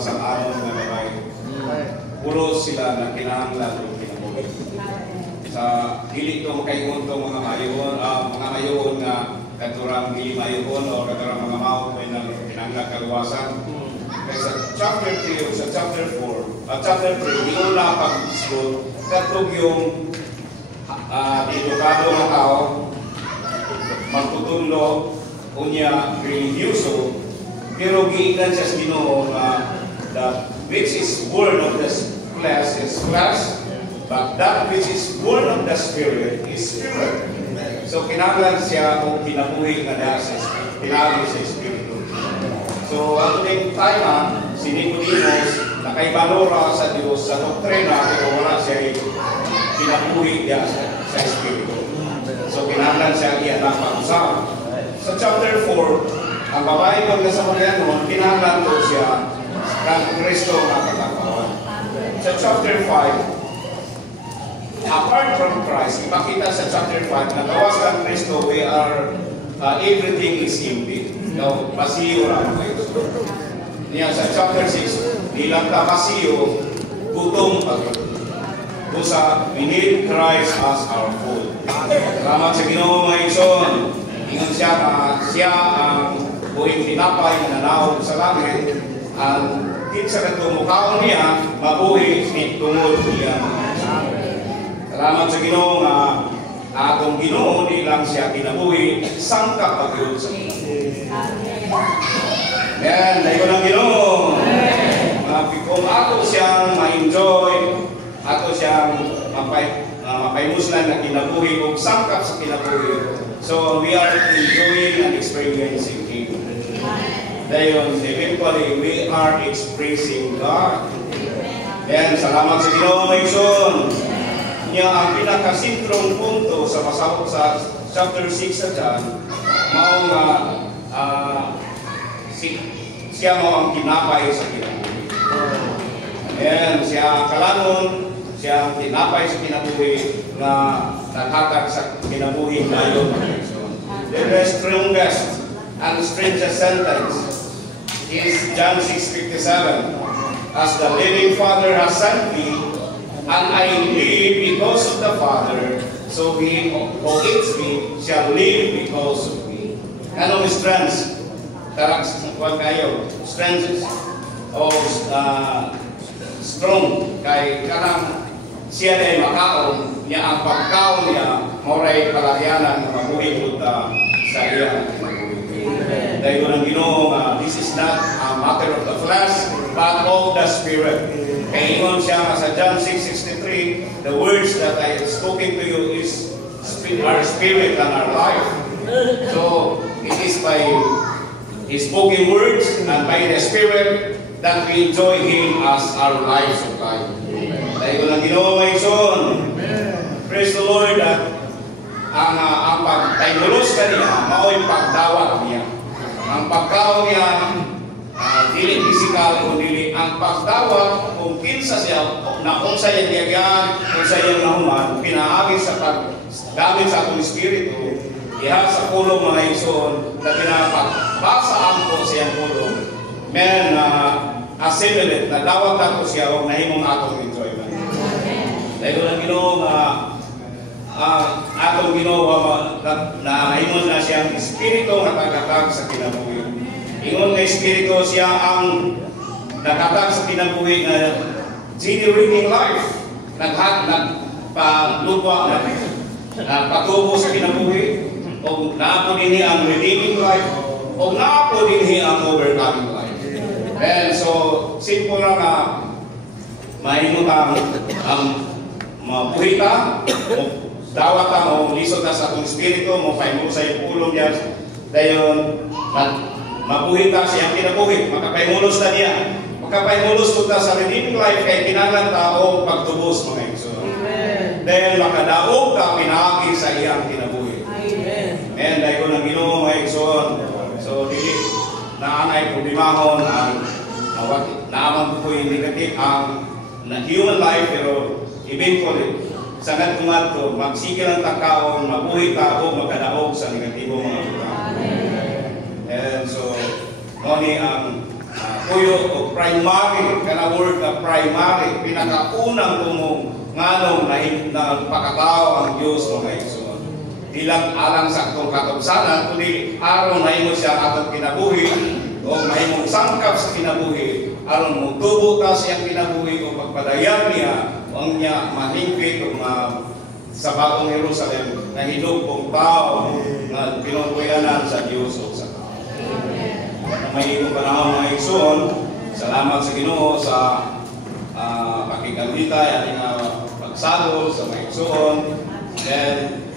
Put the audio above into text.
masang-anon na babae. Puro sila na kinahanglan o kinabuhi. Sa dili ito makaingon ito mga mayon na katurang dili mayon o katurang mga maot may kinahanglan kaluwasan. Kaya sa chapter 3 o sa chapter 4, chapter 3, di ko na pag-disclose, katulog yung edukado ng tao, magtutulo, unya religyoso, pero giikan siya sa Ginoo that which is born of the flesh is flesh, but that which is born of the spirit is spirit. So kinahanglan siya o kinabuhi nga dahil sa kinahanglan sa espiritu. So ang ating time si Nicodemus nakaibalora sa Diyos sa doktrina pero wala siya kinabuhi diya sa espiritu. So kinahanglan siya iyan ang pag-usap. Sa chapter 4, ang babae pag nasa Mariano, kinahanglan ko siya ng Kristo na katakawan. Sa chapter 5, apart from Christ, ipakita sa chapter 5, na gawas ng Kristo, we are, everything is empty. Now, pasiyo lang kayo. Niya sa chapter 6, nilang ta pasiyo, gutom pag kusa, we need Christ as our food. Salamat sa Ginoo mga ison. Ingon siya na siya ang buhing tinapay na nanawag sa langit. Ang kinsa na tumukaon niya, mabuhi ni tungod niya. Salamat sa Ginoo nga atong Ginoo di lang siya kinabuhi, sangka pag-iod sa Amen. Dayo ng Ginoo. Kung ako siyang ma-enjoy, ako siyang mapaymuslan na kinabuhi o sangkap sa kinabuhi. So we are enjoying and experiencing Him. Dayon, eventually, we are expressing God. Yan, salamat sa Ginoo mga igsoon. Niya ang pinakasintrong punto sa pasahod sa chapter 6 sa dyan, mao nga siya mo ang kinapay sa kinabuhi. Yan, siya kalanon, siya ang kinapay sa kinabuhi na naghatag sa kinabuhi ngayon mga igsoon. The strongest and strangest sentence is John 6:57. As the living Father has sent me, and I live because of the Father, so he who eats me shall live because of me. Ano ang strengths? Tarang kuwan kayo. Strengths o strong kay kanang siya ay makaon niya ang pagkaon niya moray palagyanan na mabuhi punta sa iya. Dahil ng Ginoo, this is not a matter of the flesh, but of the Spirit. Kaya ingon siya sa John 6:63, the words that I have spoken to you is our spirit and our life. So, it is by His spoken words and by the Spirit that we enjoy Him as our life supply. Dahil ng Ginoo, my son, praise the Lord, that ang pagtaymulos ka niya, mao'y pagdawat niya. Ang pagkaon niya, dili physical o dili ang pagdawat kung kinsa siya na kung sa iyang diagyan, kung sa iyang nahuman, pinaagin sa pagdamit sa akong espiritu, iha sa pulong mga igsoon na pinapagbasa ang ko sa iyang pulong. Men assimilate, na dawat ako siya o nahimong atong enjoyment. Dahil lang Ginoo atong ginawa na ingon na siyang espiritu na naghatag sa kinabuhi. Ingon na espiritu siya ang naghatag sa kinabuhi na generating life. Nagpalubwa na patubo sa kinabuhi. O naapo din ang redeeming life. O naapo din ang overcoming life. And so, simple lang na mainutang ang mabuhita dawat ka mo, lisod na sa akong espiritu mo, paimong sa iyong pulong yan. Dayon, mabuhi ka siyang kinabuhi, makapaimulos na niya. Makapaimulos ko ta sa redeeming life kay kinahanglan tao pagtubos mga igsoon. Dahil makadaog ka pinaagi sa iyang kinabuhi. Amen. Dahil ko ng Ginoo mga igsoon. So, dili naanay problemahon ang naaman ko yung negative ang human life, pero eventually sangat kumato, magsigil ang takaon, mabuhi ka o magkadaog sa negatibo mga buwan. And so, noni ang puyo o primary, kana word na primary, pinakaunang tumong nganong na pakatao ang Diyos mga igsoon. Ilang alang sa atong katubsanan, kundi aron mahimo siya atong kinabuhi o mahimong sangkap sa kinabuhi, aron mo tubo ta siyang kinabuhi o pagpadayag niya ang niya mahingpit o sa bagong Jerusalem na hinugpong tao na pinupuyanan sa Diyos o sa tao. Na mahimong panahon mga igsoon, salamat sa Ginoo sa pakikagita, ating pagsalo sa mga igsoon. Then,